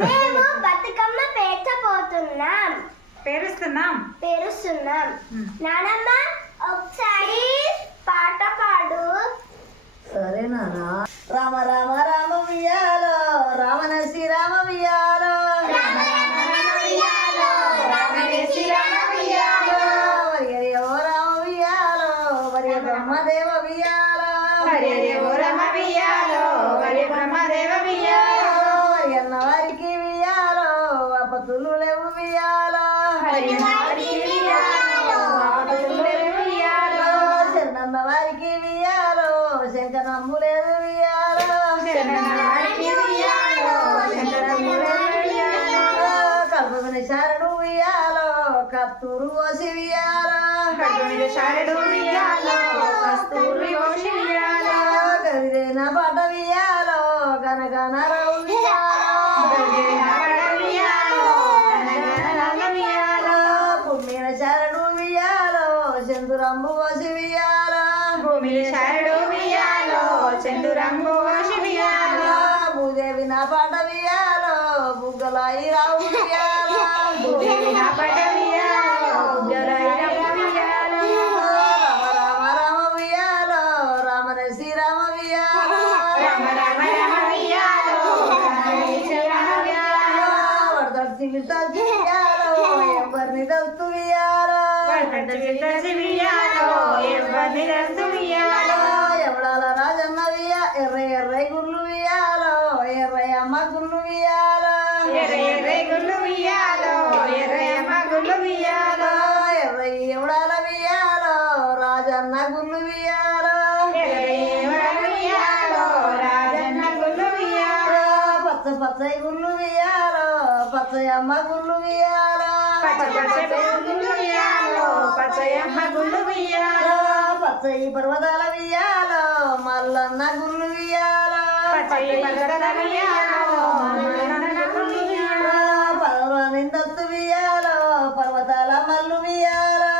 మేము బతుకమ్మ పేరుస్తున్నాం. నానమ్మ ఒకసారి పాట పాడు. సరే నానా. రామ రామ రామ ఉయ్యాలో రామన శ్రీరామ ఉయ్యాలో వరియో రామ ఉయ్యాలో వరియ బ్రహ్మదేవ ఉయ్యాలో వరియన్న వారికి ఉయ్యాలో అపతులు లేవు ఉయ్యాలో శరణన్న వారికి ఉయ్యాలో శంకరమ్ము లేదు ఉయ్యాలో కల్పమైన శరణు ఉయ్యాలో కత్తూరు కోసి ఉయ్యాలో గరిదైన పాట ఉయ్యాలో గనగన పుమ్మిన శరణు ఉయ్యాలో చందురంబు కోసి ఉయ్యాలో భూదేవి నా పాట ఉయ్యాలో బుగ్గలాయి రావు ఉయ్యాలో రామ రామ రామ ఉయ్యాలో రామన శ్రీరామ ఉయ్యాలో వడదడు సిమిత ఉయ్యాలో ఎవరిని దస్తు ఉయ్యాలో ఎవడాల రాజన్న ఎర్ర ఎర్ర గుర్లు ఉయ్యాలో ఎర్రయ్యమ్మ గుర్లు ఉయ్యాలో ఎర్రయ్య ఎవడాల ఉయ్యాలో రాజన్న గుర్లు ఉయ్యాలో పచ్చ పచ్చయి గుర్లు ఉయ్యాలో పచ్చయమ్మ గుర్లు ఉయ్యాలో పచ్చయి పర్వతాల ఉయ్యాలో మల్లన్న గుర్లు ఉయ్యాలో పర్వ నిందత్తు ఉయ్యాలో పర్వతాల మల్లు ఉయ్యాలో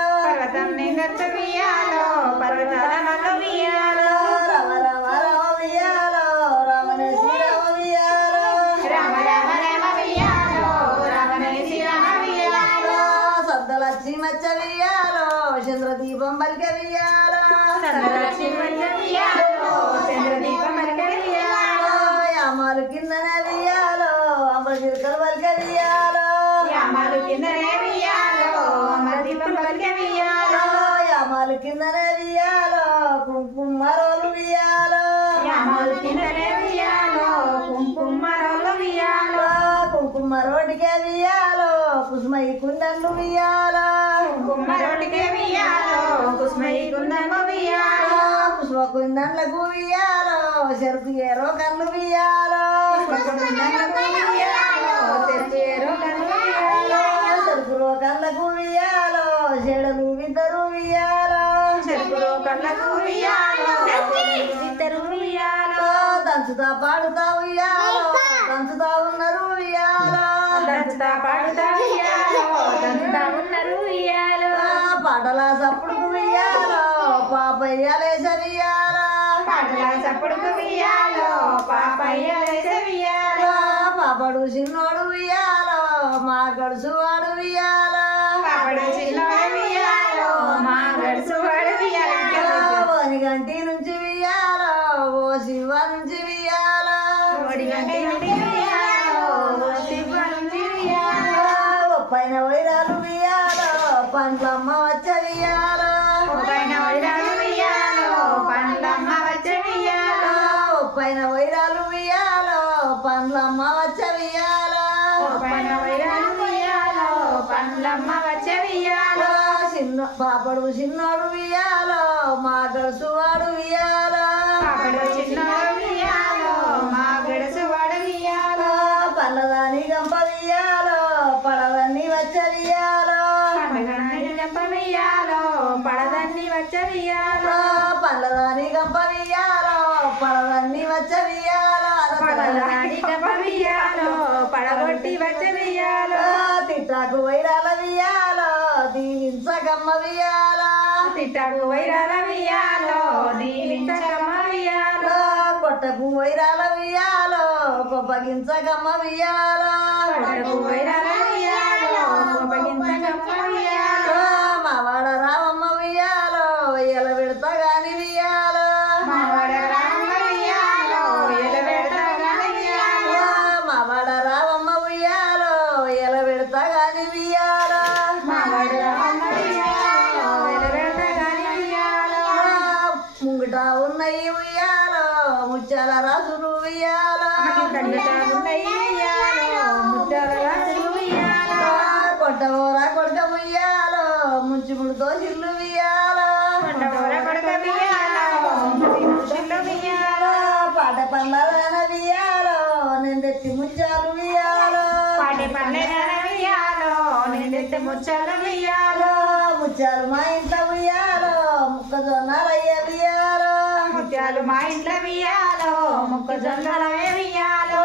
రామ రామ రామ ఉయ్యాలో రామన శ్రీరామ ఉయ్యాలో సద్దలచ్చి మచ్చ ఉయ్యాలో చంద్రదీపం బలిక ఉయ్యాలో యామాలు కిందనే ఉయ్యాలో అమర చిరుకలు బలిక ఉయ్యాలో యామాలు కిందనే ఉయ్యాలో కుంకుమరోలు ఉయ్యాలో కుంకుమ రోడ్డుకే ఉయ్యాలో కుసుమయ్య కుందన్లు ఉయ్యాలో కుసుమ కుందన్లకు ఉయ్యాలో చెరుకు ఏరో కన్ను ఉయ్యాలో చెరుకు రోకన్లకు ఉయ్యాలో చెడలు ఇద్దరు ఉయ్యాలో దంచుతా పాడుతా ఉయ్యాలో దంచుతా ఉన్నారు ఉయ్యాలో పాటల సప్పుడు ఉయ్యాలో పాపయ్యలేస ఉయ్యాలో పాపడు చిన్నోడు ఉయ్యాలో మా గడుసు వాడు ఉయ్యాలో గంటి నుంచి ఉయ్యాలో ఓ శివ నుంచి ఉయ్యాలో పైన వైరాలు ఉయ్యాలో పండ్లమ్మ వచ్చ ఉయ్యాలో పైన వైరాలు ఉయ్యాలో పండ్లమ్మ వచ్చ ఉయ్యాలో చిన్న పాపడు చిన్నోడు ఉయ్యాలో మా గడుసు వాడు ఉయ్యాలో పల్లదాని గంప ఉయ్యాలో పడదన్ని వచ్చ ఉయ్యాలో పల్లదాని గంప ఉయ్యాలో పడదన్ని వచ్చ ఉయ్యాలో తిట్టాకు వైరాల ఉయ్యాలో దీవించగమ్మ ఉయ్యాలో కొట్టకు వైరాల ఉయ్యాలో కొప్పగించకమ్మ ఉయ్యాలో మావాడ రావమ్మ ఉయ్యాలో ఎల పెడతా గాని ఉయ్యాలో మావాడ రావమ్మ ఉయ్యాలో ఎల పెడతా గాని ఉయ్యాలో ముంగట ఉన్నాయి ఉయ్యాలో ముచ్చాల రాసులు ఉయ్యాలో కొట్టవోరా కొడక ఉయ్యాలో ముచ్చుముడితో చిల్లు ఉయ్యాలో పాట పండ్ల వియ్యాలో నేను తెచ్చి ముచ్చాలు వియ్యాలో ముచ్చాలు మా ఇంట్లో ఉయ్యాలో మొక్కజొన్నలయ్య వియ్యాలో మా ఇంట్లో వియ్యాలో మొక్కజొన్నల వియ్యాలో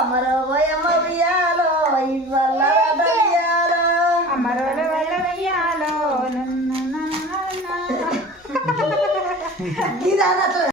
అమరో పోయమ్మ వియ్యాలో ఇవల్ల వియ్యాలో అమరోల వల్ల వియ్యాలో ఇది అన్నట్లు